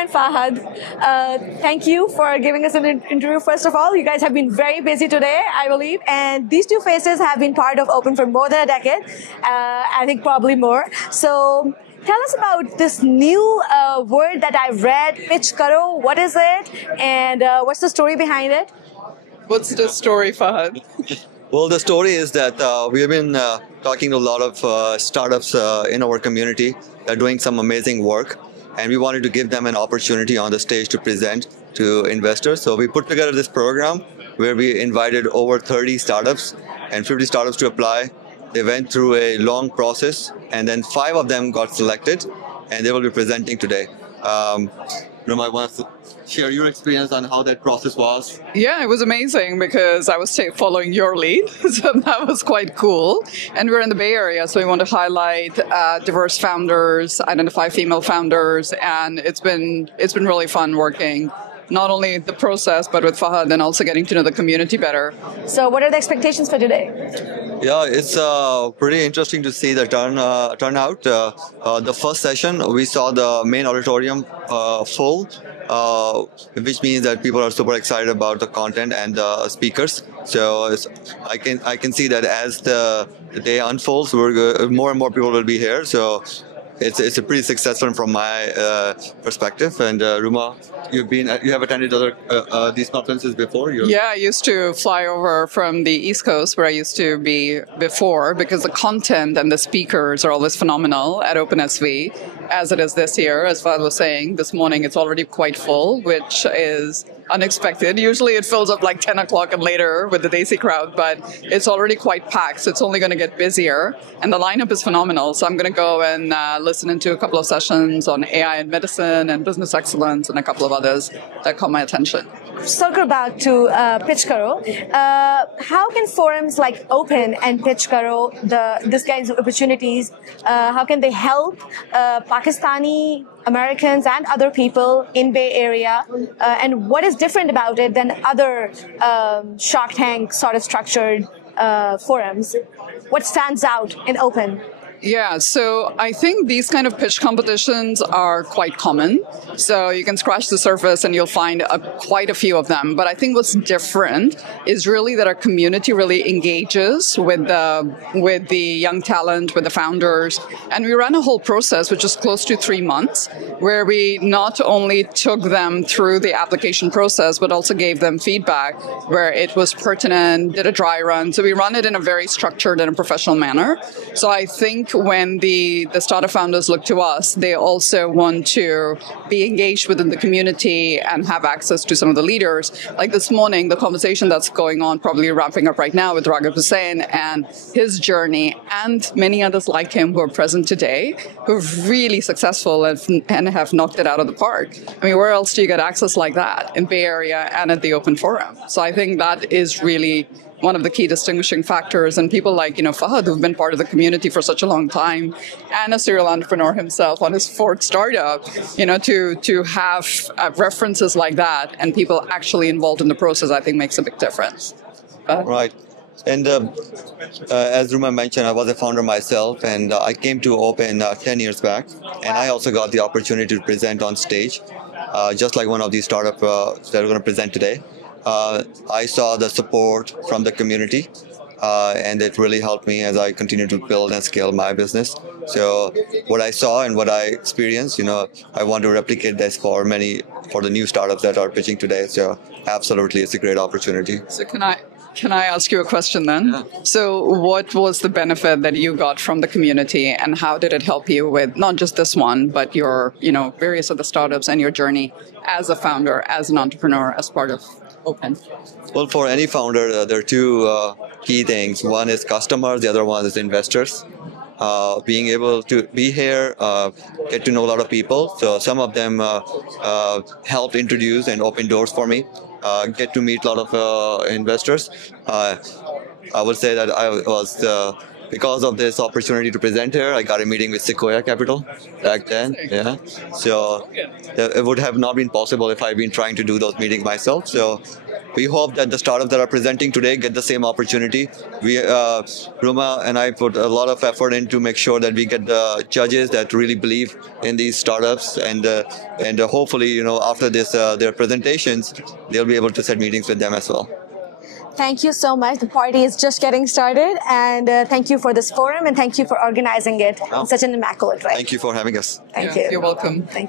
and Fahad. Thank you for giving us an interview. First of all, you guys have been very busy today, I believe, and these two faces have been part of Open for more than a decade. I think probably more. So tell us about this new word that I've read, pitch karo. What is it, and what's the story behind it? What's the story, Fahad? Well, the story is that we have been talking to a lot of startups in our community that are doing some amazing work, and we wanted to give them an opportunity on the stage to present to investors. So we put together this program where we invited over 30 startups and 50 startups to apply. They went through a long process, and then 5 of them got selected, and they will be presenting today. Ruma, I want to share your experience on how that process was. Yeah, it was amazing because I was following your lead, so that was quite cool. And we're in the Bay Area, so we want to highlight diverse founders, identify female founders, and it's been really fun working. Not only the process, but with Fahad, and also getting to know the community better. So what are the expectations for today? Yeah, it's pretty interesting to see the turnout. The first session, we saw the main auditorium full, which means that people are super excited about the content and the speakers. So I can see that as the day unfolds, more and more people will be here. So it's a pretty successful from my perspective. And Ruma, you have attended other these conferences before? Yeah, I used to fly over from the East Coast where I used to be before, because the content and the speakers are always phenomenal at OPENSV, as it is this year. As Fahad was saying, this morning it's already quite full, which is unexpected. Usually it fills up like 10 o'clock and later with the Desi crowd, but it's already quite packed, so it's only going to get busier. And the lineup is phenomenal. So I'm going to go and listen into a couple of sessions on AI and medicine and business excellence and a couple of others that caught my attention. Circle back to Pitch Karo. How can forums like Open and Pitch Karo, this kinds of opportunities, how can they help Pakistani Americans and other people in Bay Area? And what is different about it than other Shark Tank sort of structured forums? What stands out in Open? Yeah, so I think these kind of pitch competitions are quite common. So you can scratch the surface and you'll find quite a few of them. But I think what's different is really that our community really engages with the young talent, with the founders. And we ran a whole process, which is close to 3 months, where we not only took them through the application process, but also gave them feedback where it was pertinent, did a dry run. So we run it in a very structured and a professional manner. So I think when the startup founders look to us, they also want to be engaged within the community and have access to some of the leaders. Like this morning, the conversation that's going on, probably wrapping up right now with Raghav Hussain and his journey, and many others like him who are present today, who are really successful and have knocked it out of the park. I mean, where else do you get access like that in Bay Area and at the Open Forum? So I think that is really one of the key distinguishing factors, and people like, Fahad, who've been part of the community for such a long time, and a serial entrepreneur himself on his 4th startup, to have references like that and people actually involved in the process, I think makes a big difference. Right. And as Ruma mentioned, I was a founder myself, and I came to Open 10 years back, and I also got the opportunity to present on stage, just like one of these startups that are going to present today. I saw the support from the community, and it really helped me as I continue to build and scale my business. So what I saw and what I experienced, I want to replicate this for the new startups that are pitching today. So absolutely, it's a great opportunity. So can I ask you a question then? Yeah. So what was the benefit that you got from the community, and how did it help you with not just this one, but your, various other startups and your journey as a founder, as an entrepreneur, as part of Open? Well, for any founder, there are 2 key things. One is customers, the other one is investors. Being able to be here, get to know a lot of people. So some of them helped introduce and open doors for me. Get to meet a lot of investors. I would say that I was because of this opportunity to present here, I got a meeting with Sequoia Capital back then. Yeah, so it would have not been possible if I'd been trying to do those meetings myself. So we hope that the startups that are presenting today get the same opportunity. Ruma and I put a lot of effort in to make sure that we get the judges that really believe in these startups, and hopefully, after this their presentations, they'll be able to set meetings with them as well. Thank you so much. The party is just getting started, and thank you for this forum, and thank you for organizing it in such an immaculate way. Thank you for having us. Thank you. You're welcome. Thank you.